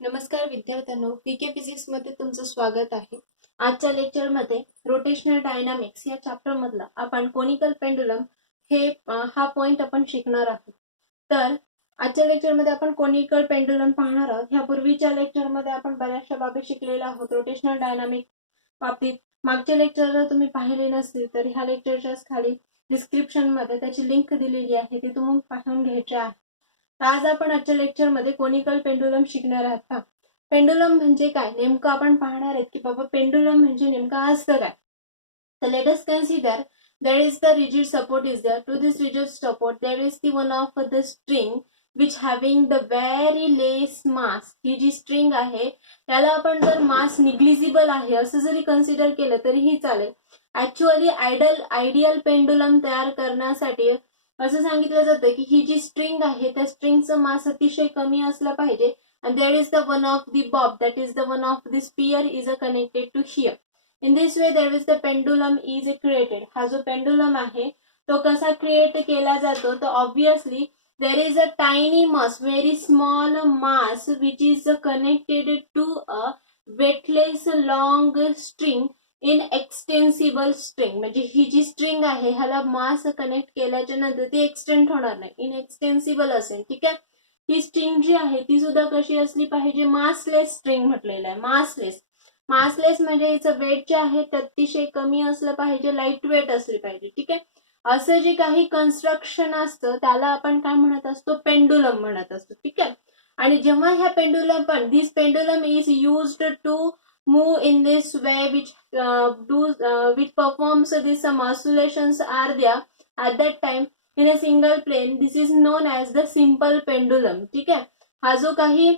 नमस्कार विद्यार्थ्यांनो, पीके फिजिक्स मध्ये तुमचं स्वागत आहे. आजच्या लेक्चर मध्ये रोटेशनल डायनामिक्स या चॅप्टर मधला आपण कोनिकल पेंडुलम हा पॉइंट आपण शिकणार आहोत. तर आजच्या लेक्चर मध्ये आपण कोनिकल पेंडुलम पाहणार आहोत. ह्यापूर्वीच्या लेक्चर मध्ये आपण बऱ्याचशा बाबी शिकलेल्या आहोत रोटेशनल डायनामिक बाबतीत. मागचे लेक्चर जर तुम्ही पाहिले नसतील तर ह्या लेक्चरच्या खाली डिस्क्रिप्शन मध्ये त्याची लिंक दिलेली आहे, ती तुम्ही पाहून घ्यायची आहे. आज आपण आजच्या लेक्चर मध्ये कोनिकल पेंडुलम शिकणार आहोत. पेंडुलम म्हणजे काय नेमकं आपण पाहणार आहेत की बाबा पेंडुलम म्हणजे नेमकं असतं काय. तर let us consider there is the rigid support is there. To this rigid support there is the one of the string which having the very less mass. ही जी स्ट्रिंग आहे त्याला आपण जर मास निग्लिजिबल आहे असं जरी कन्सिडर केलं तरीही चालेल. ऍक्च्युअली आयडियल पेंडुलम तयार करण्यासाठी असं सांगितलं जातं की ही जी स्ट्रिंग आहे त्या स्ट्रिंगचं मास अतिशय कमी असलं पाहिजे. and there is the one of the bob, that is the one of the sphere is connected to here. In this way there is the pendulum is created. हा जो पेंडुलम आहे तो कसा क्रिएट केला जातो, तर obviously there is a tiny mass, very small mass which is connected to a weightless long string inextensible string. म्हणजे ही जी स्ट्रिंग आहे ह्याला मास कनेक्ट केल्याच्या नंतर ती एक्सटेंड होणार नाही, इन एक्सटेन्सिबल असेल. ठीक आहे. ही स्ट्रिंग जी आहे ती सुद्धा कशी असली पाहिजे, मासलेस स्ट्रिंग म्हटलेलं आहे. मासलेस म्हणजे हिचं वेट जे आहे ते अतिशय कमी असलं पाहिजे, लाईट वेट असली पाहिजे. ठीक आहे. असं जे काही कन्स्ट्रक्शन असतं त्याला आपण काय म्हणत असतो, पेंडुलम म्हणत असतो. ठीक आहे. आणि जेव्हा ह्या पेंडुलम पण this pendulum is used to move in this way which performs this some oscillations are there at that time in a single plane. This is known as the simple pendulum. ठीक आहे. हा जो काही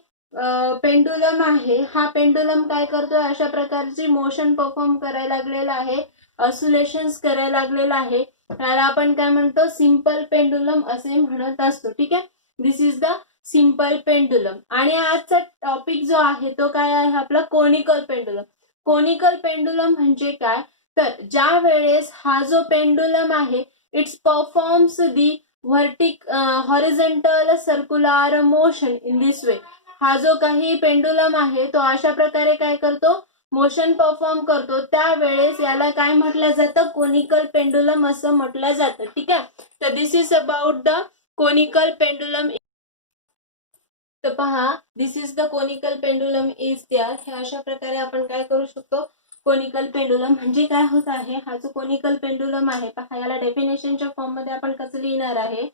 pendulum आहे हा pendulum काय करतोय, अशा प्रकारची मोशन परफॉर्म करायला लागलेला आहे, ऑसिलेशन्स करायला लागलेला आहे. त्याला आपण काय म्हणतो, सिंपल पेंडुलम असे म्हणत असतो. ठीक आहे. This is the simple pendulum. आणि आजचा टॉपिक जो आहे तो काय आहे आपला, कोनिकल पेंडुलम. कोनिकल पेंडुलम म्हणजे काय, तर ज्या वेळेस हा जो पेंडुलम आहे it's performs the horizontal circular motion in this वे. हा जो काही पेंडुलम आहे तो अशा प्रकारे काय करतो, मोशन परफॉर्म करतो. त्यावेळेस याला काय म्हटलं जातं, कोनिकल पेंडुलम असं म्हटलं जातं. ठीक आहे. तर this is about the conical pendulum. तर पहा, this is the conical pendulum is there. हे अशा प्रकारे आपण काय करू शकतो, कोनिकल पेंडुलम म्हणजे काय होत आहे. हा जो कोनिकल पेंडुलम आहे पहा, याला डेफिनेशनच्या फॉर्म मध्ये आपण कसं लिहिणार आहे,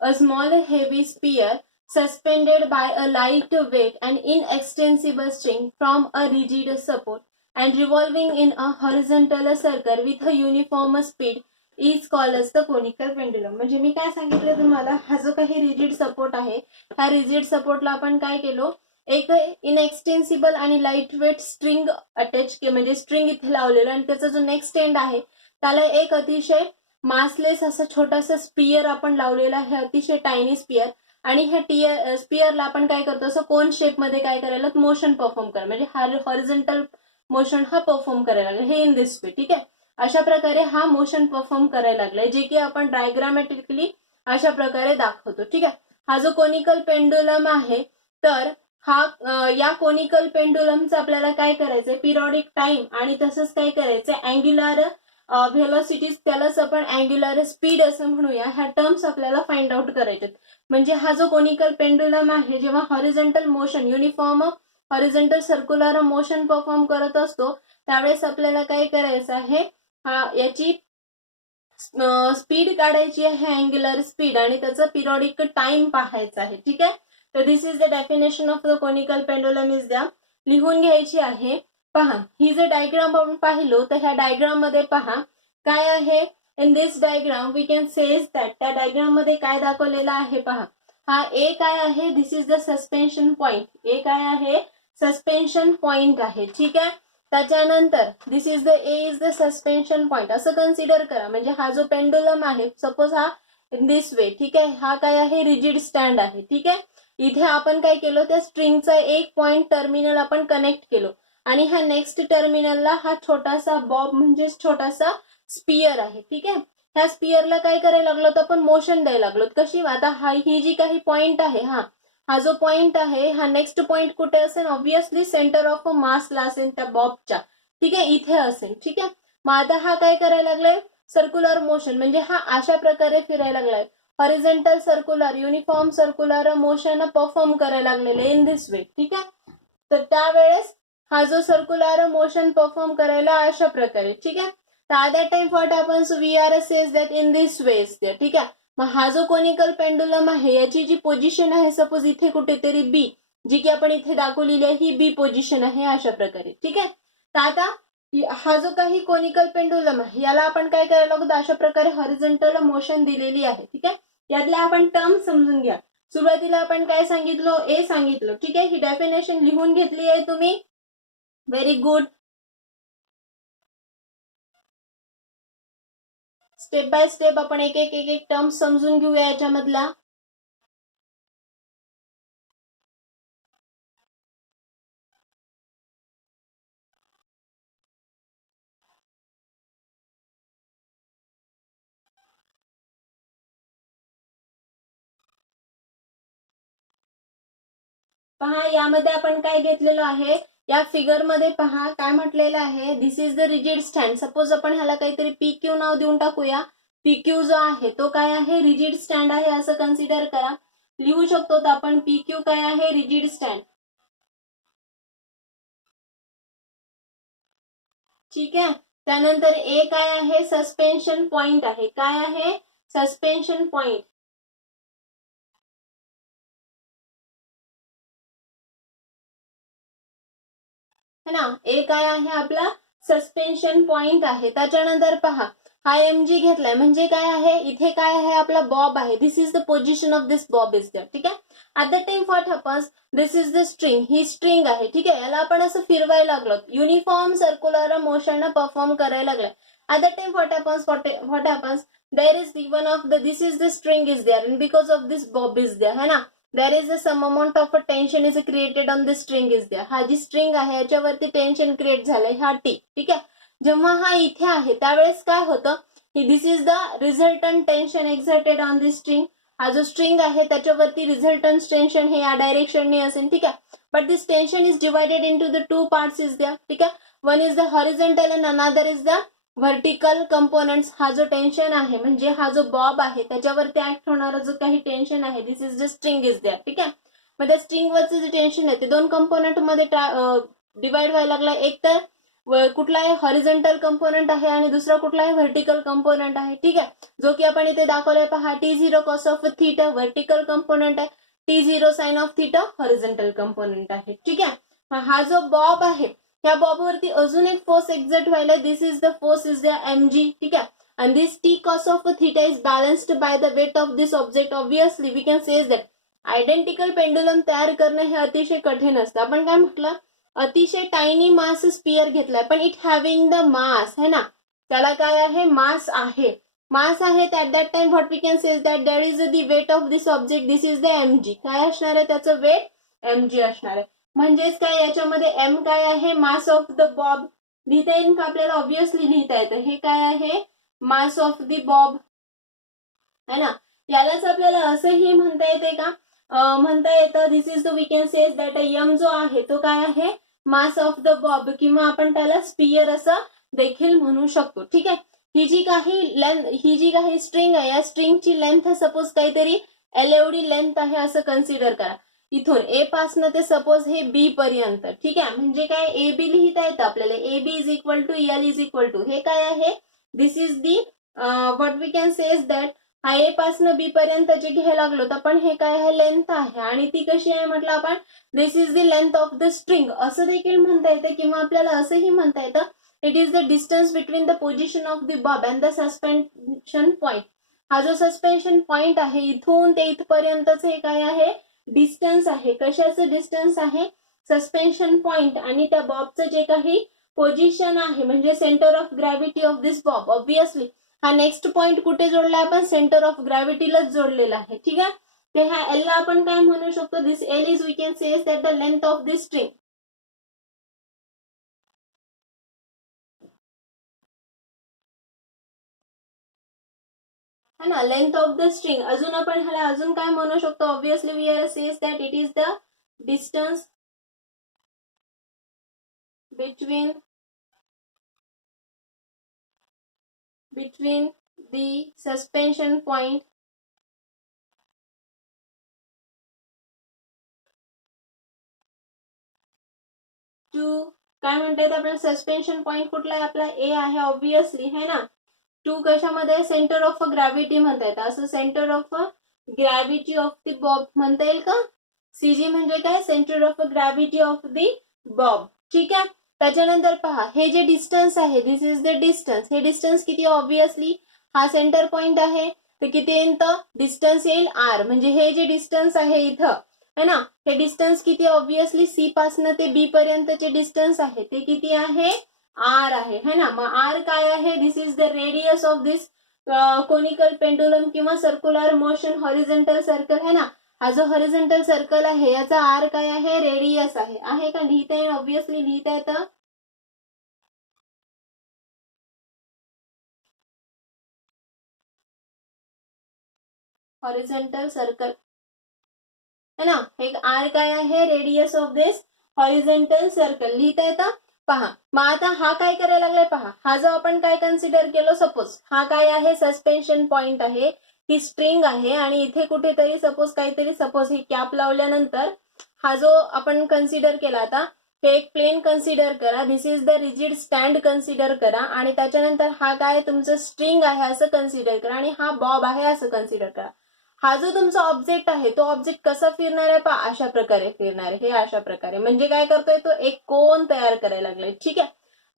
a small heavy sphere suspended by a light weight and inextensible string from a rigid support and revolving in a horizontal circle with a uniform speed is called as the conical pendulum. म्हणजे मी काय सांगितलं तुम्हाला, हा जो काही rigid support आहे ह्या rigid सपोर्टला आपण काय केलो, एक इनएक्सटेन्सिबल आणि लाईट वेट स्ट्रिंग अटॅच म्हणजे स्ट्रिंग इथे लावलेलं, आणि त्याचा जो नेक्स्ट एंड आहे त्याला एक अतिशय मासलेस असा छोटासा स्पियर आपण लावलेला आहे, अतिशय टायनी स्पियर. आणि ह्या स्पियरला आपण काय करतो, असं कोन शेप मध्ये काय करायला, मोशन परफॉर्म करा, म्हणजे हॉरिझॉन्टल मोशन हा परफॉर्म करायला लागला, हे इन दिस वे. ठीक आहे. अशा प्रकारे हा मोशन परफॉर्म करायला लागलाय, जे की आपण डायग्रामॅटिकली अशा प्रकारे दाखवतो. ठीक आहे. हा जो कोनिकल पेंडुलम आहे तर हा या कोनिकल पेंडुलमचं आपल्याला काय करायचंय, पिरियडिक टाइम आणि तसंच काय करायचंय, अँग्युलर व्हेलॉसिटीज, त्यालाच आपण अँग्युलर स्पीड असं म्हणूया. ह्या टर्म्स आपल्याला फाइंड आउट करायचे. म्हणजे हा जो कोनिकल पेंडुलम आहे जेव्हा horizontal motion, uniform horizontal circular motion perform करत असतो त्यावेळेस आपल्याला काय करायचं आहे, याची स्पीड काढायची आहे, अँग्युलर स्पीड, आणि त्याचा पिरियडिक टाइम पाहायचा आहे. ठीक आहे. तर this is the definition of the conical pendulum is द्या, लिहून घ्यायची आहे. पहा, ही जर डायग्राम आपण पाहिलो तर ह्या डायग्राम मध्ये पहा काय आहे, in this diagram we can says that, त्या डायग्राम मध्ये काय दाखवलेलं आहे पहा. हा ए काय आहे, this is the suspension point. A काय आहे, सस्पेन्शन पॉइंट आहे. ठीक आहे. त्याच्यानंतर this is the A is the suspension point असं कन्सिडर करा. म्हणजे हा जो पेंडुलम आहे सपोज हा इन दिस वे. ठीक आहे. हा काय आहे, रिजिड स्टँड आहे. ठीक आहे. इथे आपण काय केलं, त्या स्ट्रिंगचा एक पॉइंट टर्मिनल आपण कनेक्ट केलो, आणि ह्या नेक्स्ट टर्मिनलला हा छोटासा बॉब म्हणजे छोटासा स्पियर आहे. ठीक आहे. ह्या स्पियरला काय करायला लागलो तर आपण मोशन द्यायला लागलो. कशी, आता ही जी काही पॉइंट आहे, हा हा जो पॉइंट आहे हा नेक्स्ट पॉइंट कुठे असेल, ऑब्विसली सेंटर ऑफ मासला असेल त्या बॉबच्या, ठीक आहे, इथे असेल. ठीक आहे, मग आता हा काय करायला लागलाय, सर्क्युलर मोशन, म्हणजे हा अशा प्रकारे फिरायला लागलाय, horizontal circular uniform circular motion perform करायला लागलेले इन दिस वे. ठीक आहे, तर त्यावेळेस हा जो सर्क्युलर मोशन परफॉर्म करायला अशा प्रकारे. ठीक आहे, तर at that time what happens, VR says that in this way is there. ठीक आहे, मग हा जो कोनिकल पेंडुलम आहे याची जी पोझिशन आहे, सपोज इथे कुठेतरी बी, जी की आपण इथे दाखवलेली आहे ही बी पोझिशन आहे अशा प्रकारे. ठीक आहे, तर आता हा जो काही कोनिकल पेंडुलम आहे याला आपण काय करायला लागतो, अशा प्रकारे हॉरिझॉन्टल मोशन दिलेली आहे. ठीक आहे, यातल्या आपण टर्म समजून घ्या. सुरुवातीला आपण काय सांगितलं, ए सांगितलं. ठीक आहे, ही डेफिनेशन लिहून घेतली आहे तुम्ही, very good. Step by step आपण एक एक एक एक टर्म समजून घेऊया याच्यामधला. पहा, यामध्ये आपण काय घेतलेलं आहे, या फिगर मध्ये पहा काय म्हटलेलं आहे, this is the rigid stand. Suppose आपण ह्याला काहीतरी PQ नाव देऊन टाकूया. PQ जो आहे तो काय आहे, रिजिड स्टँड आहे असं कन्सिडर करा. लिहू शकतो तर आपण PQ काय आहे, रिजिड स्टँड. ठीक आहे, त्यानंतर ए काय आहे, सस्पेन्शन पॉइंट आहे. काय आहे, सस्पेन्शन पॉइंट. है ना, ए काय आहे आपला, सस्पेन्शन पॉइंट आहे. त्याच्यानंतर पहा, हा MG घेतलाय म्हणजे काय आहे, इथे काय आहे आपला बॉब आहे. This is the position of this bob is there. ठीक आहे, at the time what happens, this is the string, ही स्ट्रिंग आहे. ठीक आहे, याला आपण असं फिरवायला लागलो, युनिफॉर्म सर्क्युलर मोशन परफॉर्म करायला लागलाय. At the time what happens, there is one of the, this is the string is there, and because of this bob is there. है ना, there is a some amount of a tension is created on this string is there. हा जी string आहे याच्यावरती tension create झालंय, हा T. ठीक आहे, जेव्हा हा इथे आहे त्यावेळेस काय होतं, this is the resultant tension exerted on this string. हा जो स्ट्रिंग आहे त्याच्यावरती रिझल्टंट टेन्शन हे या डायरेक्शनने असेल. ठीक आहे, but this tension is divided into the two parts is there. ठीक आहे, one is the horizontal and another is the vertical components. हा जो टेन्शन आहे म्हणजे हा जो बॉब आहे त्याच्यावरती ऍक्ट होणारा जो काही टेन्शन आहे, this is the string is there. ठीक आहे, मग त्या स्ट्रिंग वरचं जे टेन्शन आहे ते दोन कंपोनंट मध्ये डिवाइड व्हायला लागला. एक तर कुठला आहे, हॉरिझॉन्टल कंपोनंट आहे आणि दुसरा कुठला आहे, व्हर्टिकल कंपोनंट आहे. ठीक आहे, जो की आपण इथे दाखवलाय पहा, T0 cos of theta vertical component आहे, T0 sine of theta horizontal component आहे. ठीक आहे, हा जो बॉब आहे या बॉबवरती अजून एक फोर्स एक्झर्ट व्हायला, this is the force is the MG. ठीक आहे, and this t cos of theta is balanced by the weight of this object. Obviously we can say that identical pendulum तयार करणे हे अतिशय कठीण असतं. आपण काय म्हटलं, अतिशय टायनी मास स्पियर घेतलाय पण इट हॅव्हिंग द मास, है ना, त्याला काय आहे, मास आहे. मास आहे at that time what we can say that there is the weight of this object, this is the MG. काय असणार आहे त्याचं वेट, MG असणार आहे. म्हणजेच काय, याच्यामध्ये M काय आहे, मास ऑफ द बॉब. लिहिता येईल का आपल्याला, ऑब्विसली लिहिता येतं. हे काय आहे, मास ऑफ द बॉब, है ना. यालाच आपल्याला असंही म्हणता येते का, म्हणता येतं, this is the we can say that M जो आहे तो काय आहे, मास ऑफ द बॉब, किंवा आपण त्याला स्पियर असं देखील म्हणू शकतो. ठीक आहे, ही जी काही स्ट्रिंग आहे या स्ट्रिंगची लेंथ सपोज काहीतरी L एवढी लेंथ आहे असं कन्सिडर करा. इथून ए पासनं ते सपोज हे बी पर्यंत. ठीक आहे, म्हणजे काय, ए बी लिहिता येतं आपल्याला, A B is equal to L is equal to, हे काय आहे, this is the what we can say that हा ए पासनं बी पर्यंत जे घ्यायला लागलो तर पण हे काय आहे, लेंथ आहे. आणि ती कशी आहे म्हटलं आपण, this is the length of the string असं देखील म्हणता येतं. किंवा आपल्याला असंही म्हणता येतं, it is the distance between the position of the bob and the suspension point. हा जो सस्पेन्शन पॉइंट आहे इथून ते इथपर्यंतच हे काय आहे, डिस्टन्स आहे. कशाचं डिस्टन्स आहे, सस्पेन्शन पॉइंट आणि त्या बॉबचं जे काही पोझिशन आहे म्हणजे centre of gravity of this Bob. Obviously हा नेक्स्ट पॉइंट कुठे जोडला आपण, सेंटर ऑफ ग्रॅव्हिटीलाच जोडलेला आहे. ठीक आहे, ते ह्या एल ला आपण काय म्हणू शकतो, this L is we can say that the length of this string. है ना, लेंथ ऑफ द स्ट्रिंग. अजून आपण ह्याला अजून काय म्हणू शकतो, obviously we are says that it is the distance between the suspension point to, काय म्हणतात आपल्याला, सस्पेन्शन पॉइंट कुठला आहे आपला, ए आहे ऑब्विसली, है ना. टू कशामध्ये, सेंटर ऑफ ग्रॅव्हिटी म्हणता येतं, असं centre of gravity of the Bob म्हणता येईल का. सीजी म्हणजे काय, centre of gravity of the Bob. ठीक आहे. त्याच्यानंतर पहा, हे जे डिस्टन्स आहे, दिस इज द डिस्टन्स. हे डिस्टन्स किती, ऑब्विसली हा सेंटर पॉइंट आहे, तर किती येईल, डिस्टन्स येईल आर. म्हणजे हे जे डिस्टन्स आहे इथं, है ना, हे डिस्टन्स किती, ऑब्विसली सी पासून ते बी पर्यंतचे डिस्टन्स आहे ते किती आहे, आर आहे, है ना. मग आर काय आहे, this is the radius of this conical pendulum किंवा सर्क्युलर मोशन हॉरिझॉन्टल सर्कल, है ना. हा जो हॉरिझॉन्टल सर्कल आहे याचा आर काय आहे, रेडियस आहे का, लिहिता येईल, ऑब्विसली लिहिता येतं. हॉरिझॉन्टल सर्कल, है ना. हे आर काय आहे, radius of this horizontal circle, लिहिता येतं. पहा, मग आता हा काय करायला लागलाय, पहा, हा जो आपण काय कन्सिडर केलो, सपोज हा काय आहे, सस्पेन्शन पॉइंट आहे, ही स्ट्रिंग आहे, आणि इथे कुठेतरी सपोज काहीतरी, सपोज ही कॅप लावल्यानंतर हा जो आपण कन्सिडर केला, आता हे एक प्लेन कन्सिडर करा, this is the rigid stand consider करा, आणि त्याच्यानंतर हा काय तुमचं स्ट्रिंग आहे असं कन्सिडर करा, आणि हा बॉब आहे असं कन्सिडर करा. हा जो तुमचा ऑब्जेक्ट आहे तो ऑब्जेक्ट कसा फिरणार आहे, पहा अशा प्रकारे फिरणार आहे, हे अशा प्रकारे, म्हणजे काय करतोय, तो एक कोन तयार करायला लागलाय. ठीक आहे.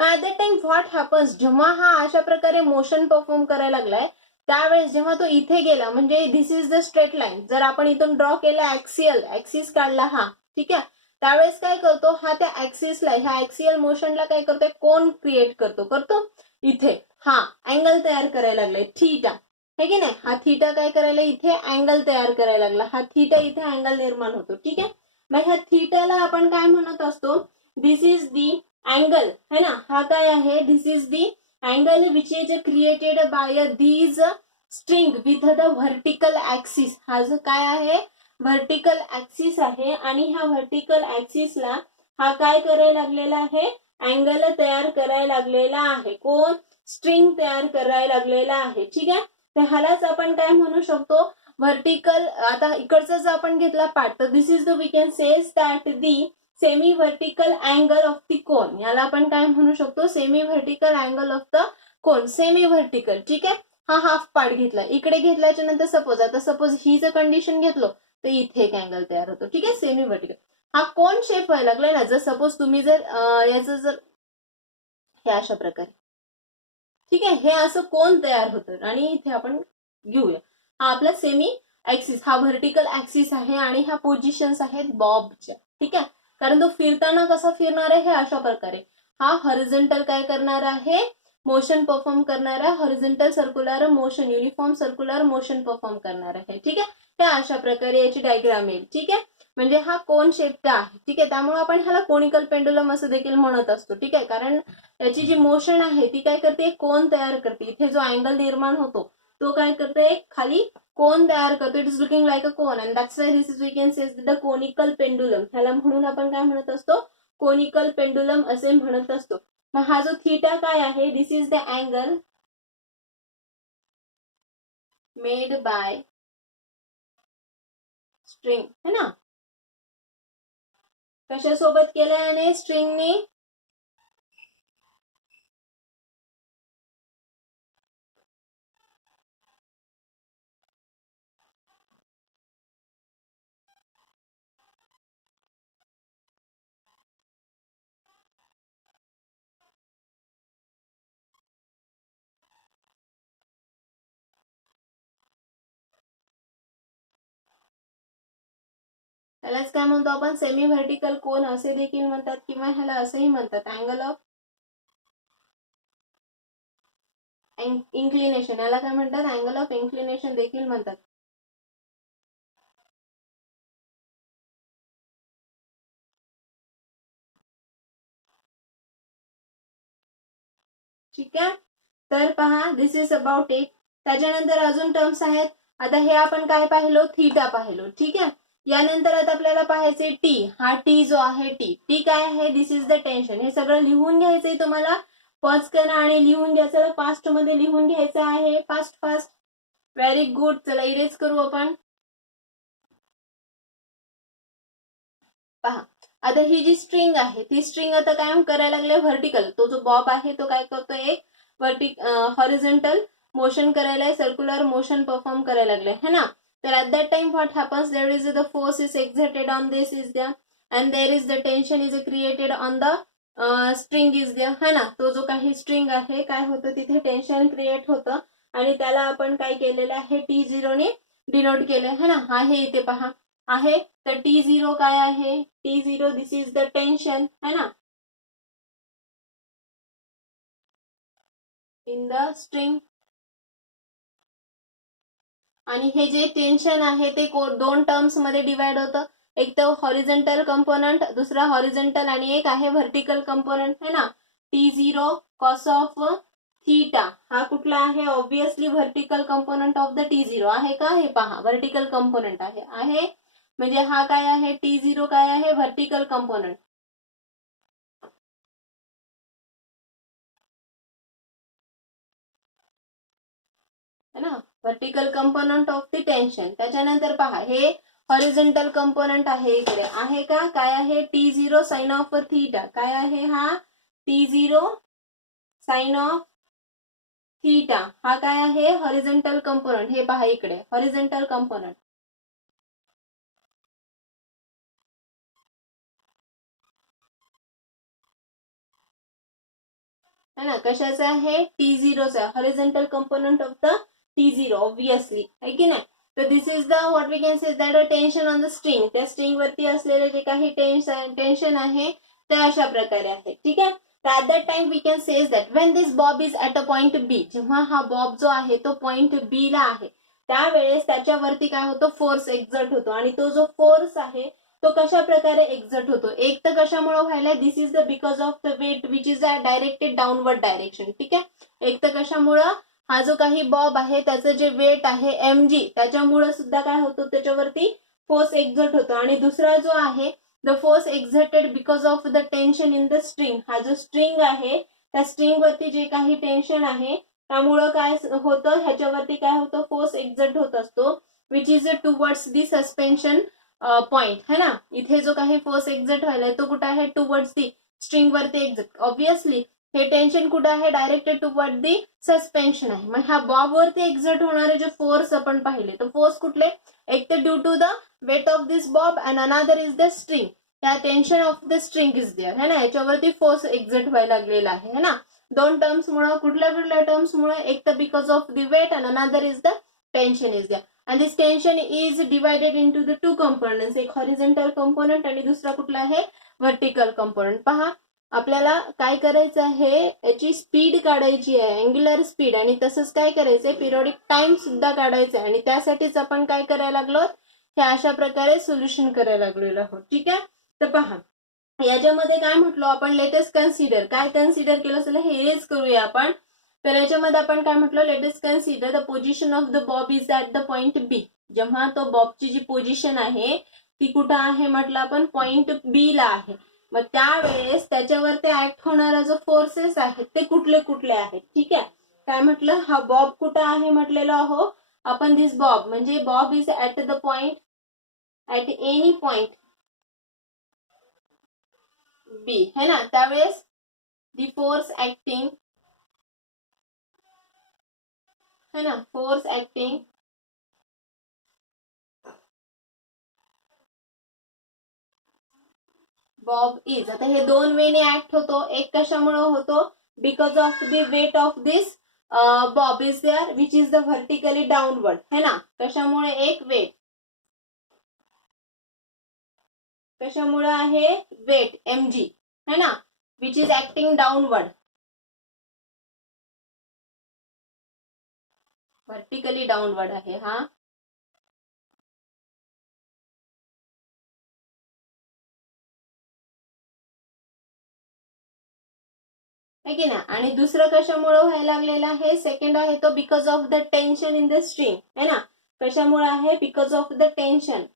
At that time what happens, जेव्हा हा अशा प्रकारे मोशन परफॉर्म करायला लागलाय, त्यावेळेस जेव्हा तो इथे गेला, म्हणजे दिस इज द स्ट्रेट लाईन, जर आपण इथून ड्रॉ केला, ऍक्सिस काढला हा, ठीक आहे, त्यावेळेस काय करतो हा, त्या ऍक्सिसला, ह्या ऍक्सियल मोशनला काय करतोय, कोन क्रिएट करतो इथे, हा अँगल तयार करायला लागलाय, थीटा, है की नाही. हा थीटा काय करायला, इथे अँगल तयार करायला लागला, हा थीटा इथे अँगल निर्माण होतो. ठीक आहे. मग ह्या थीटाला आपण काय म्हणत असतो, दिस इज दी अँगल, है ना. हा काय आहे, this is the angle which is created by these string with the vertical axis. हा जो काय आहे, व्हर्टिकल ऍक्सिस आहे, आणि ह्या व्हर्टिकल ऍक्सिसला हा काय करायला लागलेला आहे, अँगल तयार करायला लागलेला आहे, कोण, स्ट्रिंग तयार करायला लागलेला आहे. ठीक आहे. तर ह्यालाच आपण काय म्हणू शकतो, व्हर्टिकल. आता इकडचा जर आपण घेतला पार्ट, तर this is the, we can says that the semi vertical angle of the cone. याला आपण काय म्हणू शकतो, semi vertical angle of the cone, semi vertical. ठीक आहे. हा हाफ पार्ट घेतला, इकडे घेतल्याच्या नंतर सपोज ही जर कंडिशन घेतलो, तर इथे एक अँगल तयार होतो. ठीक आहे, सेमी व्हर्टिकल. हा कोन शेप व्हायला लागलाय ना, जर सपोज तुम्ही जर याचं जर हे अशा प्रकारे, ठीक आहे, हे असं कोन तयार होतं, आणि इथे आपण घेऊया, हा आपला सेमी ऍक्सिस, हा व्हर्टिकल ऍक्सिस आहे, आणि ह्या पोझिशन्स आहेत बॉबच्या. ठीक आहे. कारण तो फिरताना कसा फिरणार आहे, हे अशा प्रकारे, हा हॉरिझॉन्टल काय करणार आहे, मोशन परफॉर्म करणार आहे, horizontal circular motion, uniform circular motion perform करणार आहे. ठीक आहे. हे अशा प्रकारे याची डायग्राम येईल. ठीक आहे. म्हणजे हा कोन शेपचा आहे. ठीक आहे. त्यामुळे आपण ह्याला कोनिकल पेंडुलम असं देखील म्हणत असतो. ठीक आहे. कारण याची जी मोशन आहे ती काय करते, कोन तयार करते. इथे जो अँगल निर्माण होतो तो काय करते, खाली कोन तयार करतो. It is looking like a cone, and that's why this is we can say the conical pendulum. ह्याला म्हणून आपण काय म्हणत असतो, कोनिकल पेंडुलम असे म्हणत असतो. मग हा जो थीटा काय आहे, this is the angle made by string, है ना. कशासोबत केलंय, आणि स्ट्रिंगने, त्यालाच काय म्हणतो आपण, सेमी व्हर्टिकल कोन असे देखील म्हणतात, किंवा ह्याला असंही म्हणतात अँगल ऑफ इन्क्लिनेशन. याला काय म्हणतात, अँगल ऑफ इन्क्लिनेशन देखील म्हणतात. ठीक आहे. तर पहा, दिस इज अबाउट इट. त्याच्यानंतर अजून टर्म्स आहेत. आता हे आपण काय पाहिलो, थीटा पाहिलो. ठीक आहे. यानंतर आता आपल्याला पाहायचे टी. हा टी जो आहे टी काय आहे, दिस इज द टेन्शन. हे सगळं लिहून घ्यायचंय तुम्हाला. पॉज करा आणि लिहून घ्यायचं. फास्ट मध्ये लिहून घ्यायचं आहे. फास्ट. Very good. चला इरेज करू आपण. पहा आता ही जी स्ट्रिंग आहे ती स्ट्रिंग आता काय करायला लागले, व्हर्टिकल. तो जो बॉब आहे तो काय करतोय, एक हॉरिझॉन्टल मोशन करायला, सर्क्युलर मोशन परफॉर्म करायला लागले, है ना. तर at that time what happens, there is the force is exerted on this is there and there is the tension is created on the string is there, है ना. तो जो काही स्ट्रिंग आहे काय होतं, तिथे टेन्शन क्रिएट होतं आणि त्याला आपण काय केलेलं आहे, T0 ने डिनोट केलं, है ना. आहे इथे पहा आहे. तर T0 काय आहे, T0 this is the tension, है ना, इन द स्ट्रिंग. आणि हे जे टेन्शन आहे ते दोन टर्म्स मध्ये डिवाइड होतं. एक तर हॉरिझॉन्टल कंपोनंट, दुसरा हॉरिझॉन्टल, आणि एक आहे व्हर्टिकल कंपोनंट, है ना. T0 कॉस ऑफ थीटा हा कुठला आहे, obviously vertical component of the T0 आहे का, हे पहा व्हर्टिकल कंपोनंट आहे. म्हणजे हा काय आहे, T0 काय आहे, व्हर्टिकल कंपोनंट, है ना, vertical component of the tension. त्याच्यानंतर पहा हे हॉरिझॉन्टल कंपोनंट आहे, इकडे आहे का, काय आहे, T0 साइन ऑफ थीटा. काय आहे हा, T0 साइन ऑफ थीटा. हा काय आहे, हॉरिझॉन्टल कंपोनंट. हे पहा इकडे हॉरिझॉन्टल कंपोनंट, है ना. कशाचा आहे, T0 चा, horizontal component of the T0 obviously, है की नाही. तर this is the what we can say that a tension on the string. त्या स्ट्रिंग वरती असलेले जे काही टेन्शन आहे ते अशा प्रकारे आहे. ठीक आहे. तर at that time we can say that when this bob is at a point B, जेव्हा हा बॉब जो आहे तो पॉइंट बी ला आहे त्यावेळेस त्याच्यावरती काय होतं, फोर्स एक्झर्ट होतो. आणि तो जो फोर्स आहे तो कशा प्रकारे एक्झर्ट होतो, एक तर कशामुळे व्हायला, this is the because of the weight which is directed downward direction. ठीक आहे. एक तर कशामुळं, हा जो काही बॉब आहे त्याचं जे वेट आहे mg, त्याच्यामुळे सुद्धा काय होतं, त्याच्यावरती फोर्स एक्झर्ट होतो. आणि दुसरा जो आहे the force exerted because of the tension in the string. हा जो स्ट्रिंग आहे त्या स्ट्रिंग वरती जे काही टेन्शन आहे त्यामुळं काय होतं, ह्याच्यावरती काय होतं, फोर्स एक्झर्ट होत असतो, which is towards the suspension point, है ना. इथे जो काही फोर्स एक्झर्ट व्हायला तो कुठे आहे, टुवर्ड्स दी स्ट्रिंग वरती एक्झर्ट. ऑब्विसली हे टेन्शन कुठे आहे, डायरेक्टेड टुवर्ड दी सस्पेन्शन आहे. मग ह्या बॉब वरती एक्झर्ट होणारे जे फोर्स आपण पाहिले, तर फोर्स कुठले, एक तर due to the weight of this bob and another is the string. त्या tension of the string is there, है ना. याच्यावरती फोर्स एक्झर्ट व्हायला लागलेला आहे, है ना. दोन टर्म्स मुळे, कुठल्या टर्म्स मुळे, एक तर because of the weight and another is the tension is there. and this tension is divided into the two components, एक horizontal component आणि दुसरा कुठला आहे, vertical component. पहा आपल्याला काय करायचं आहे, याची स्पीड काढायची आहे, अँग्युलर स्पीड, आणि तसंच काय करायचंय, पिरियडिक टाइम सुद्धा काढायचं आहे. आणि त्यासाठीच आपण काय करायला लागलो, हे अशा प्रकारे सोल्युशन करायला लागलेलो आहोत. ठीक आहे. तर पहा याच्यामध्ये काय म्हटलो आपण, लेटेस्ट कन्सिडर, काय कन्सिडर केलं असेल हे इरेज करूया आपण. तर याच्यामध्ये आपण काय म्हटलं, latest consider the position of the bob is at the point B. जेव्हा तो बॉबची जी पोझिशन आहे ती कुठं आहे म्हटलं आपण, पॉइंट बी ला आहे. मग त्यावेळेस त्याच्यावरती ऍक्ट होणारा जो फोर्सेस आहेत ते कुठले कुठले आहेत. ठीक आहे. काय म्हटलं, हा बॉब कुठं आहे म्हटलेलो आहो आपण, दिस बॉब, म्हणजे bob is at the point, at any point B, है ना. त्यावेळेस दी फोर्स ऍक्टिंग, है ना, फोर्स ऍक्टिंग बॉब इज. आता हे दोन वेने ऍक्ट होतो, एक कशामुळे होतो, because of the weight of this bob is there which is the vertically downward, है ना. कशामुळे, एक वेट, कशामुळे आहे, वेट mg, है ना, which is acting downward, vertically downward आहे हा. आहे की ना. आणि दुसरं कशामुळे व्हायला लागलेलं आहे, सेकंड आहे तो because of the tension in the string, है ना. कशामुळे आहे, because of the tension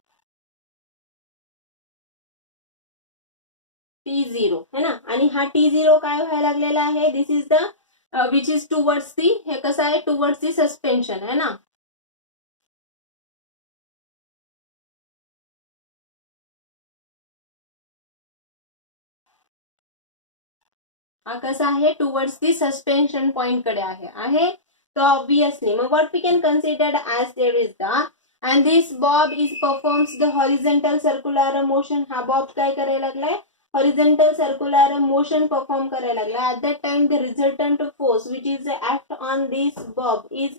T0, है ना. आणि हा T0 काय व्हायला लागलेला आहे, this is the which is towards the, हे कसं आहे, टुवर्ड्स दी सस्पेन्शन, है ना. हा कसा आहे, टुवर्ड्स दी सस्पेन्शन पॉइंट कडे आहे तो ऑब्विसली. मग what we can consider as there is the, and this bob is performs the horizontal circular motion. हा बॉब काय करायला लागलाय, हॉरिझॉन्टल सर्क्युलर मोशन परफॉर्म करायला लागला. At that time the resultant force which is act on this bob is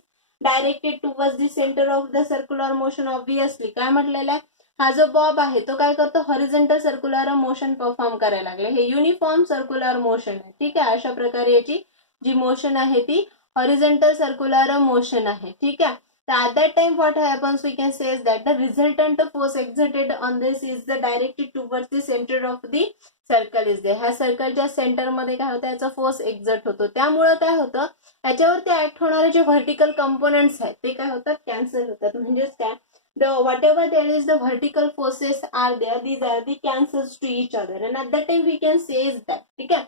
directed towards the centre of the circular motion. Obviously काय म्हटलेलं आहे, हा जो बॉब आहे तो काय करतो, हॉरिझॉन्टल सर्क्युलर मोशन परफॉर्म करायला लागले. हे युनिफॉर्म सर्क्युलर मोशन आहे, ठीक आहे. अशा प्रकारे याची जी मोशन आहे ती हॉरिझॉन्टल सर्क्युलर मोशन आहे, ठीक आहे. तर at that time what happens, we can say that the resultant force exerted on this is the directed towards the centre of the circle is there. ह्या सर्कलच्या सेंटरमध्ये काय होतं, याचा फोर्स एक्झर्ट होतो. त्यामुळे काय होतं, याच्यावरती ऍक्ट होणारे जे व्हर्टिकल कंपोनंट्स आहेत ते काय होतात, कॅन्सल होतात. म्हणजेच काय, the whatever there is the vertical forces are there, these are the cancels to each other, and at that time we can say is that, okay,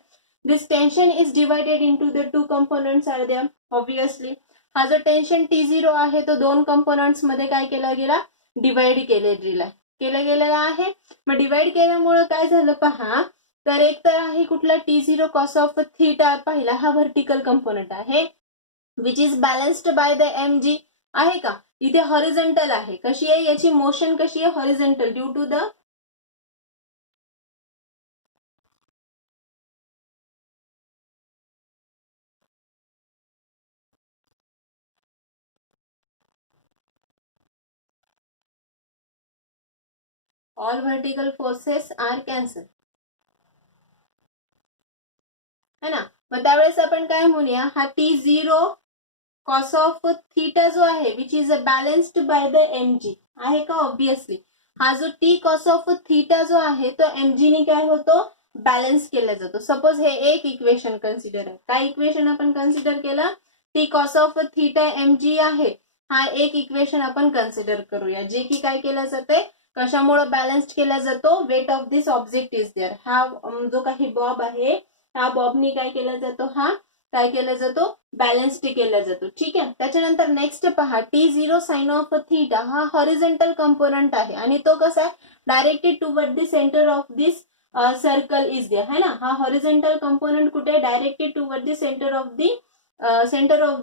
this tension is divided into the two components are there. Obviously हा जो tension T0 आहे तो दोन components मध्ये काय केला गेला, divide केला गेलेला आहे. मग डिवाइड केल्यामुळे काय झालं पहा, तर एक तर आहे कुठला T0 कॉस ऑफ थीटा, पहिला हा व्हर्टिकल कंपोनंट आहे which is balanced by the mg, आहे का. इथे हॉरिझॉन्टल आहे, कशी आहे याची मोशन, कशी आहे, horizontal, due to the all vertical forces are cancel, है ना. मग त्यावेळेस आपण काय म्हणूया, हा T0 कॉस ऑफ थीटा जो आहे which is balanced by the mg, आहे का. ऑब्विसली हा जो T कॉस ऑफ थीटा जो आहे तो mg ने काय होतो, बॅलन्स केला जातो. सपोज हे एक इक्वेशन कन्सिडर आहे, काय इक्वेशन आपण कन्सिडर केलं, T cos of theta mg आहे, हा एक इक्वेशन आपण कन्सिडर करूया, जे की काय केलं जाते, कशामुळे बॅलन्स्ड केला जातो, weight of this object is there. हा जो काही बॉब आहे, हा बॉबनी काय केला जातो, हा काय केला जातो, बॅलन्स्ड केला जातो, ठीक आहे. त्याच्यानंतर नेक्स्ट पहा, T0 साइन ऑफ थीटा हा हॉरिझॉन्टल कंपोनंट आहे आणि तो कसा आहे, directed toward the centre of this circle is there, है ना. हा हॉरिझॉन्टल कंपोनंट कुठे, directed toward the centre of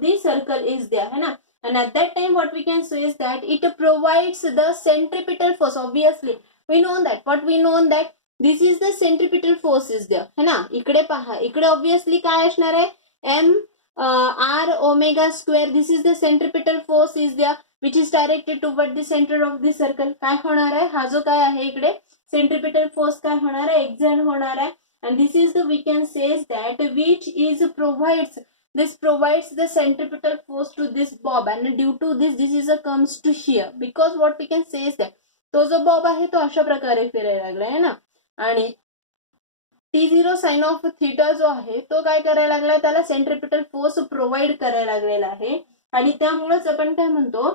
the circle is there, है ना. And at that time what we can say is that it provides the centripetal force. Obviously we know that, what we know that this is the centripetal force is there, है ना. इकडे पहा, इकडे obviously काय असणार आहे, m r omega square, this is the centripetal force is there which is directed toward the center of the circle. काय होणार आहे, हा जो काय आहे इकडे सेंट्रिपिटल फोर्स काय होणार आहे, एक्झर्ट होणार आहे. and this is the we can say that which is provides, this provides the centripetal force to this bob, and due to this is a comes to here, because what we can say is that तो जो Bob आहे तो अशा प्रकारे फिरायला लागला आहे ना. आणि T0 साइन ऑफ थीटा जो आहे तो काय करायला लागला, त्याला सेंट्रिपिटल फोर्स प्रोव्हाइड करायला लागलेला आहे. आणि त्यामुळेच आपण काय म्हणतो,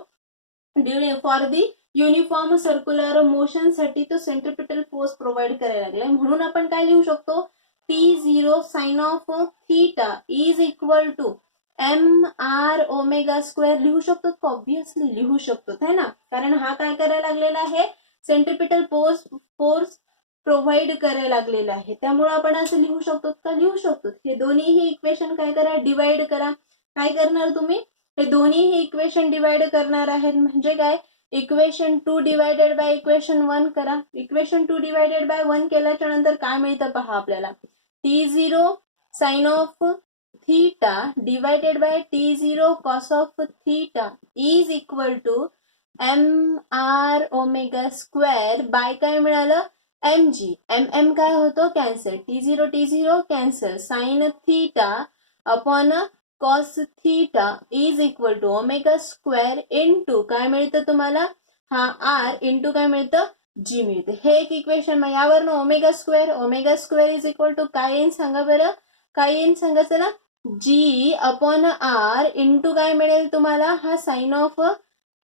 for the uniform circular motion साठी तो सेंट्रिपिटल फोर्स प्रोव्हाइड करायला लागलाय. म्हणून आपण काय लिहू शकतो, T0 sine of theta is equal to mr omega square लिहू शकतो, ऑब्विसली लिहू शकतो, है ना. कारण हा काय करायला लागलेला आहे, सेंट्रिपिटल फोर्स प्रोव्हाइड करायला लागलेला आहे, त्यामुळे आपण असं लिहू शकतो का, लिहू शकतो. हे दोन्हीही इक्वेशन काय करा, डिवाइड करा. काय करणार तुम्ही, हे दोन्हीही इक्वेशन डिवाइड करणार आहेत, म्हणजे काय, इक्वेशन 2 डिवायडेड बाय इक्वेशन 1 करा. इक्वेशन 2 डिवायडेड बाय 1 केल्याच्या नंतर काय मिळतं पहा आपल्याला, T0 sine of theta divided by T0 cos of theta is equal to mr omega square by काय मिळालं, mg. mm काय होतो, cancel, T0 cancel, sine theta upon cos theta is equal to omega square into काय मिळतं तुम्हाला, हा r into काय मिळतं, g मिळते. हे एक इक्वेशन. मग यावरनं omega square is equal to काय येईल सांगा बरं, काय येईल सांगा चला, जी अपॉन आर इंटू काय मिळेल तुम्हाला, हा साइन ऑफ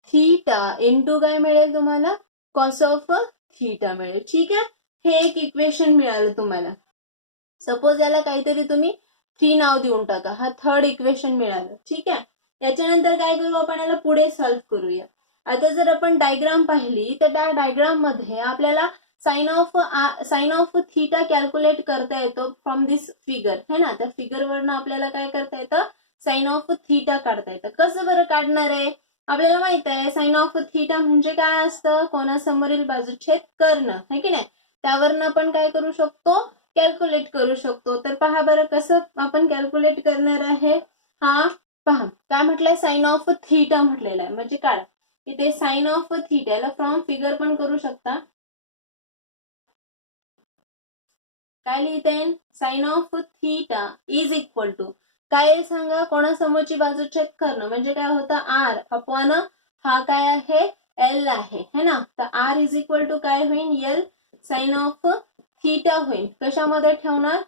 थीटा इंटू काय मिळेल तुम्हाला, कॉस ऑफ थीटा मिळेल. ठीक आहे, हे एक इक्वेशन मिळालं तुम्हाला. सपोज याला काहीतरी तुम्ही 3 नाव देऊन टाका, हा थर्ड इक्वेशन मिळालं. ठीक आहे, याच्यानंतर काय करू आपण, याला पुढे सॉल्व्ह करूया. आता जर आपण डायग्राम पाहिली तर त्या डायग्राम मध्ये आपल्याला साइन ऑफ थीटा कॅल्क्युलेट करता येतो फ्रॉम दिस फिगर, है ना. त्या फिगर वरनं आपल्याला काय करता येतं, साइन ऑफ थीटा काढता येतं. कसं बरं काढणार आहे, आपल्याला माहित आहे साइन ऑफ थीटा म्हणजे काय असतं, कोणासमोरील बाजूछेद कर्ण, है की नाही. त्यावरनं आपण काय करू शकतो, कॅल्क्युलेट करू शकतो. तर पहा बरं कसं आपण कॅल्क्युलेट करणार आहे. हा पहा काय म्हटलंय, साइन ऑफ थीटा म्हटलेलं आहे. म्हणजे काय, इथे साइन ऑफ थीटाला फ्रॉम फिगर पण करू शकता. काय लिहिता येईल, sine of theta is equal to काय सांगा, कोणासमोरची बाजू छेद करणं म्हणजे काय होतं, आर अपॉन हा काय आहे, एल आहे, है ना. तर आर इज इक्वल टू काय होईल, एल साइन ऑफ थीटा होईल. कशामध्ये ठेवणार,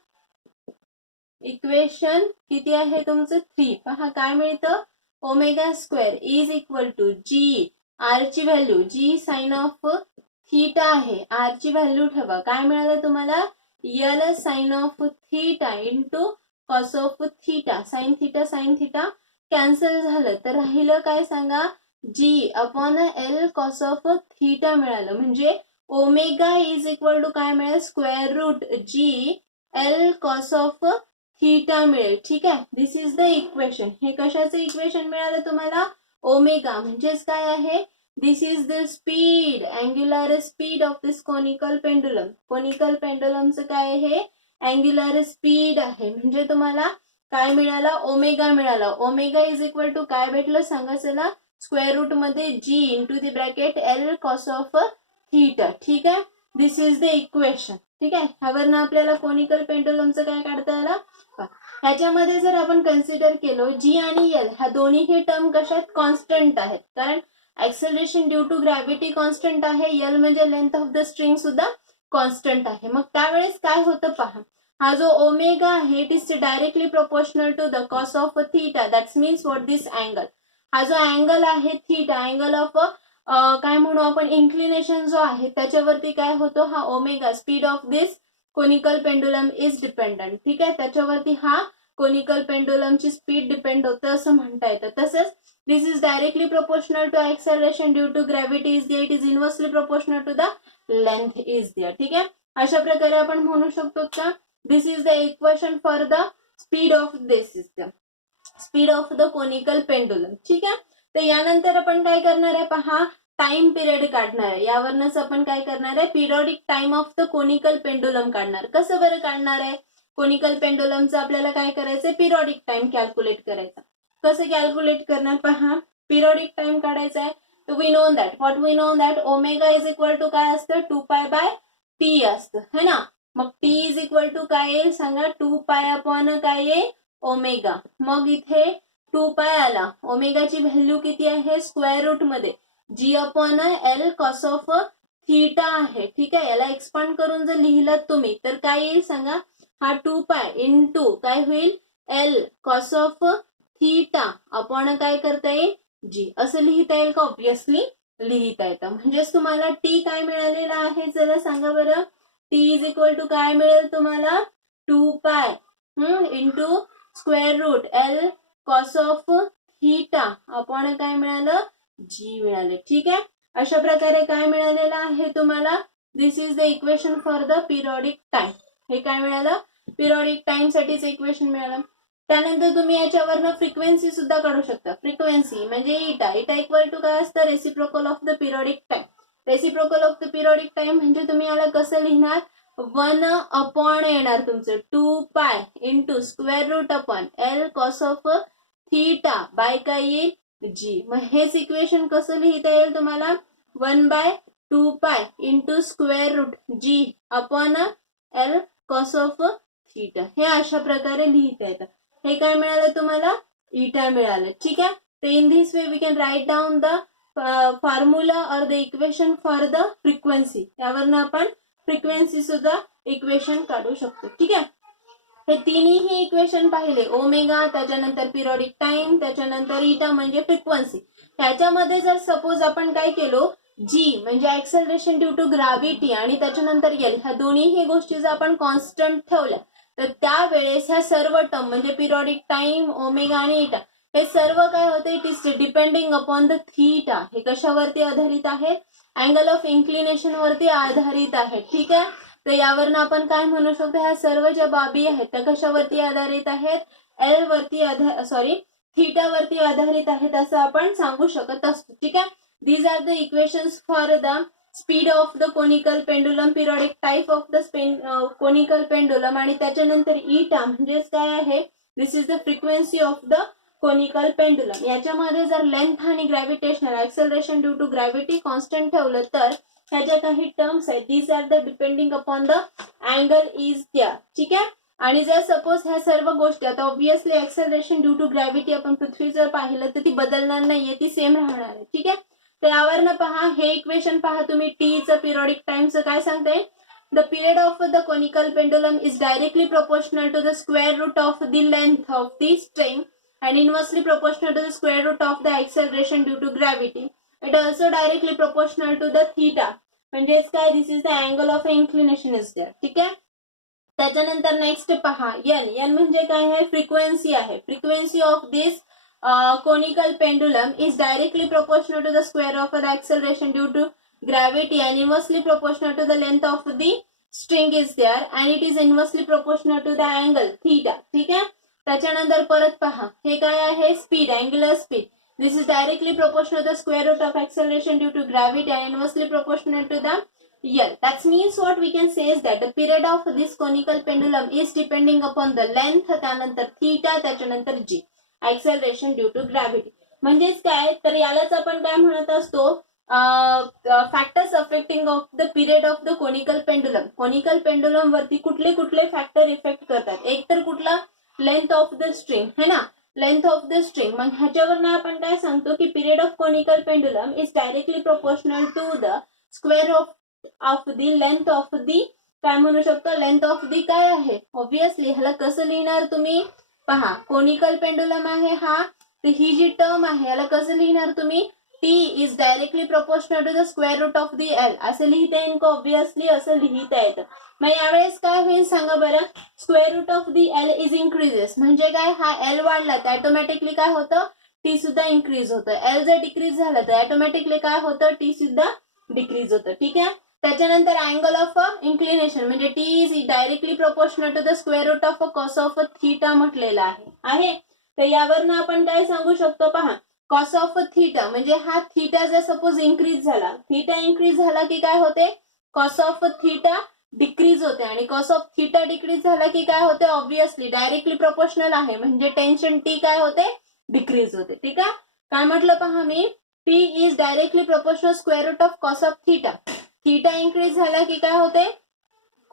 इक्वेशन किती आहे तुमचं 3. पहा काय मिळतं, omega square is equal to G, R ची value G sine of theta आहे, आर ची व्हॅल्यू ठेवा. काय मिळालं तुम्हाला, L sine of theta into cos of theta. Sine theta cancel झालं तर राहिलं काय सांगा, G upon L cos of theta मिळालं. म्हणजे ओमेगा इज इक्वल टू काय मिळेल, square root G L cos of theta मिळेल. ठीक आहे, दिस इज द इक्वेशन. हे कशाचं इक्वेशन मिळालं तुम्हाला, ओमेगा म्हणजेच काय आहे, this is the speed, angular speed of this conical pendulum. Conical पेंडुलमचं काय आहे, अँग्युलर स्पीड आहे. म्हणजे तुम्हाला काय मिळाला, ओमेगा मिळाला. ओमेगा इज इक्वल टू काय भेटलं सांगा चला, स्क्वेअर रूट मध्ये G into the bracket L cos of theta. ठीक आहे, दिस इज द इक्वेशन. ठीक आहे, ह्यावरनं आपल्याला कोनिकल पेंडुलमचं काय काढता आलं. ह्याच्यामध्ये जर आपण कन्सिडर केलो, जी आणि एल ह्या दोन्ही टर्म कशात, कॉन्स्टंट आहेत. कारण acceleration due to gravity constant आहे, एल म्हणजे लेंथ ऑफ द स्ट्रिंग सुद्धा कॉन्स्टंट आहे. मग त्यावेळेस काय होतं पहा, हा जो ओमेगा आहे it is directly proportional to the cos of theta. That's means what this angle, हा जो अँगल आहे थीटा, अँगल ऑफ काय म्हणू आपण, इन्क्लिनेशन जो आहे त्याच्यावरती काय होतो, हा omega speed of this conical pendulum is dependent. ठीक आहे, त्याच्यावरती हा कोनिकल पेंडुलमची स्पीड डिपेंड होतं असं म्हणता येतं. तसंच this is directly proportional to acceleration due to gravity is there, it is inversely proportional to the length is there. ठीक आहे, अशा प्रकारे आपण म्हणू शकतो का, this is the equation for the speed of this system, speed of the conical pendulum. ठीक आहे, तर यानंतर आपण काय करणार आहे पहा, टाइम पिरियड काढणार आहे. यावरनच आपण काय करणार आहे, periodic time of the conical pendulum काढणार. कसं बरं काढणार आहे, कोनिकल पेंडुलमचं आपल्याला काय करायचंय, पिरियडिक टाइम कॅल्क्युलेट करायचा. कसं कॅल्क्युलेट करणार पहा, पिरियडिक टाइम काढायचा आहे. तर we know that, what we know that, omega is equal to काय असतं, 2π/t असतं, है ना. मग t इज इक्वल टू काय येईल सांगा, 2π अपॉन काय येईल, ओमेगा. मग इथे 2π आला, ओमेगाची व्हॅल्यू किती आहे, स्क्वेअर रूट मध्ये G upon L cos of theta आहे. ठीक आहे, याला एक्सपांड करून जर लिहिलं तुम्ही तर काय येईल सांगा, हा 2π इंटू काय होईल, L cos of theta upon काय करता येईल, जी. असं लिहिता येईल का, ऑब्विसली लिहिता येतं. म्हणजेच तुम्हाला टी काय मिळालेला आहे जरा सांगा बरं, टी इज इक्वल टू काय मिळेल तुम्हाला, 2π into square root L cos of theta upon काय मिळालं, जी मिळाले. ठीक आहे, अशा प्रकारे काय मिळालेलं आहे तुम्हाला, this is the equation for the periodic time. हे काय मिळालं, पिरियडिक टाइम साठीच इक्वेशन मिळालं. त्यानंतर तुम्ही याच्यावरनं फ्रिक्वेन्सी सुद्धा काढू शकता. फ्रिक्वेन्सी म्हणजे इटा इक्वल टू काय असतं, reciprocal of the periodic time. Reciprocal of the periodic time म्हणजे तुम्ही याला कसं लिहिणार, 1 अपॉन येणार तुमचं 2π into square root upon L cos of theta by काय येईल, जी. मग हेच इक्वेशन कसं लिहिता येईल तुम्हाला, 1/2π into square root G upon L cos of theta. हे अशा प्रकारे लिहिता येतं. हे काय मिळालं तुम्हाला, इटा मिळालं. ठीक आहे, तर in this way we can write down the formula or the equation for the frequency. त्यावरनं आपण फ्रिक्वेन्सी सुद्धा इक्वेशन काढू शकतो. ठीक आहे, हे तिन्ही इक्वेशन पाहिले, ओमेगा, त्याच्यानंतर पिरियडिक टाइम, त्याच्यानंतर इटा म्हणजे फ्रिक्वेन्सी. ह्याच्यामध्ये जर सपोज आपण काय केलो, जी म्हणजे ऍक्सेलरेशन ड्यू टू ग्रॅव्हिटी आणि त्याच्यानंतर एल, ह्या दोन्हीही गोष्टी जर आपण कॉन्स्टंट ठेवल्या तर त्यावेळेस ह्या सर्व टर्म म्हणजे पिरियडिक टाइम, ओमेगा आणि इटा हे सर्व काय होते, it is depending upon the theta. हे कशावरती आधारित आहेत, अँगल ऑफ इन्क्लिनेशन वरती आधारित आहेत. ठीक आहे, तर यावरनं आपण काय म्हणू शकतो, ह्या सर्व ज्या बाबी आहेत त्या कशावरती आधारित आहेत, एल वरती थीटा वरती आधारित आहेत असं आपण सांगू शकत असतो. ठीक आहे, these are the equations for the speed of the conical pendulum, periodic type of the conical pendulum आणि त्याच्यानंतर इटा म्हणजेच काय आहे, this is the frequency of the conical pendulum. याच्यामध्ये जर लेंथ आणि gravitational acceleration due to gravity constant ठेवलं तर ह्याच्या काही टर्म्स आहेत, these are the depending upon the angle is there. ठीक आहे, आणि जर सपोज ह्या सर्व गोष्टी आता obviously acceleration due to gravity आपण पृथ्वी जर पाहिलं तर ती बदलणार नाहीये, ती सेम राहणार आहे. ठीक आहे, तर यावरनं पहा, हे इक्वेशन पहा तुम्ही, टीचं पिरियडिक टाइमचं काय सांगताय, the period of the conical pendulum is directly proportional to the square root of the length of the string and inversely proportional to the square root of the acceleration due to gravity. It also directly proportional to the theta. म्हणजेच काय, this is the angle of inclination is there. ठीक आहे, त्याच्यानंतर next पहा, N म्हणजे काय आहे, frequency आहे. Frequency of this conical pendulum is directly proportional to the square of the acceleration due to gravity and inversely proportional to the length of the string is there and it is inversely proportional to the angle theta. ठीक आहे, त्याच्यानंतर परत पहा, हे काय आहे, speed, angular speed. This is directly proportional to the square root of acceleration due to gravity and inversely proportional to the L. That means what we can say is that the period of this conical pendulum is depending upon the length, त्यानंतर theta, त्याच्यानंतर g, acceleration due to gravity. म्हणजेच काय, तर यालाच आपण काय म्हणत असतो, factors affecting of the period of the conical pendulum. Conical pendulum वरती कुठले कुठले फॅक्टर इफेक्ट करतात, एक तर कुठला, लेंथ ऑफ द स्ट्रिंग है ना, लेंथ ऑफ द स्ट्रिंग. मग ह्याच्यावरनं आपण काय सांगतो की period of conical pendulum is directly proportional to the square of the length of the, काय म्हणू शकतो, लेंथ ऑफ द काय आहे, ऑब्व्हियसली ह्याला कसं लिहिणार तुम्ही, पहा, कोनिकल पेंडुलम आहे हा, तर ही जी टर्म आहे याला कसं लिहिणार तुम्ही, T is directly proportional to the square root of the L असं लिहिता येईल का, ऑब्व्हियसली असं लिहिता येतं. मग यावेळेस काय होईल सांगा बरं, square root of the L is increases म्हणजे काय, हा एल वाढला तर ऑटोमॅटिकली काय होतं, टी सुद्धा इन्क्रीज होतं. एल जर डिक्रीज झालं तर ऑटोमॅटिकली काय होतं, टी सुद्धा डिक्रीज होतं. ठीक आहे, त्याच्यानंतर अँगल ऑफ इन्क्लिनेशन म्हणजे T is directly proportional to the square root of cos of theta म्हटलेला आहे. तर यावरनं आपण काय सांगू शकतो, पहा, कॉस ऑफ थीटा म्हणजे हा थीटा जर सपोज इन्क्रीज झाला, थीटा इन्क्रीज झाला की काय होते, कॉस ऑफ थीटा डिक्रीज होते आणि कॉस ऑफ थीटा डिक्रीज झाला की काय होते, ऑब्व्हियसली डायरेक्टली प्रोपोर्शनल आहे म्हणजे टेन्शन टी काय होते, डिक्रीज होते. ठीक आहे, काय म्हटलं पहा मी, T is directly proportional square root of cos of theta. Theta increase झाला की काय होते,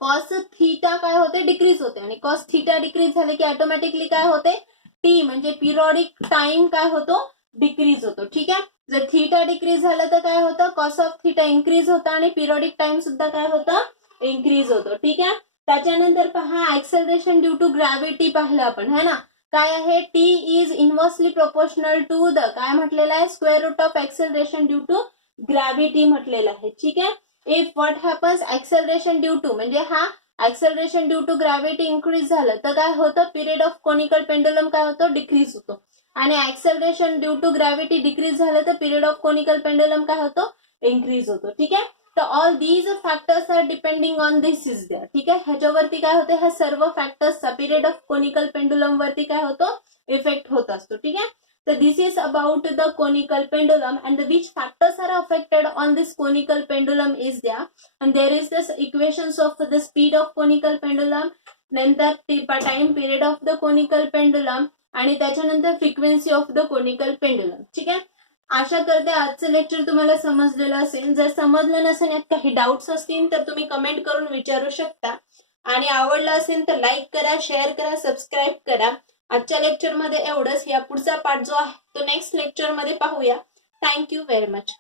कॉस थीटा काय होते, डिक्रीज होते आणि कॉस थीटा डिक्रीज झाले की ऑटोमॅटिकली काय होते, टी म्हणजे पिरियडिक टाइम काय होतो, डिक्रीज होतो. ठीक आहे, जर थीटा डिक्रीज झालं तर काय होतं, कॉस ऑफ थीटा इन्क्रीज होतं आणि पिरियडिक टाइम सुद्धा काय होतं, इन्क्रीज होतो. ठीक आहे, त्याच्यानंतर पहा, ऍक्सेलरेशन ड्यू टू ग्रॅव्हिटी पाहिलं आपण है ना, काय आहे, T is inversely proportional to the, काय म्हटलेलं आहे, square root of acceleration due to gravity म्हटलेलं आहे. ठीक आहे, if what happens acceleration due to म्हणजे हा acceleration due to gravity increase झालं तर काय होतं, पिरियड ऑफ कोनिकल पेंडुलम काय होतो, डिक्रीज होतो आणि acceleration due to gravity decrease झालं तर पिरियड ऑफ कोनिकल पेंडुलम काय होतो, इन्क्रीज होतो. ठीक आहे, तर all these factors are depending on this is there. ठीक आहे, ह्याच्यावरती काय होते, ह्या सर्व फॅक्टर्सचा पिरियड ऑफ कोनिकल पेंडुलम वरती काय होतो, इफेक्ट होत असतो. ठीक आहे, तर this is about the conical pendulum and which factors are affected on this conical pendulum is there and there is this equations of the speed of conical pendulum, नंतर time period of the conical pendulum आणि त्याच्यानंतर frequency of the conical pendulum. ठीक आहे, आशा करते आजचं lecture तुम्हाला समजलेलं असेल. जर समजलं नसेल, यात काही डाऊट्स असतील तर तुम्ही कमेंट करून विचारू शकता आणि आवडलं असेल तर लाईक करा, शेअर करा, सबस्क्राईब करा. आजच्या लेक्चरमध्ये एवढंच. या पुढचा पार्ट जो आहे तो नेक्स्ट लेक्चरमध्ये पाहूया. Thank you very much.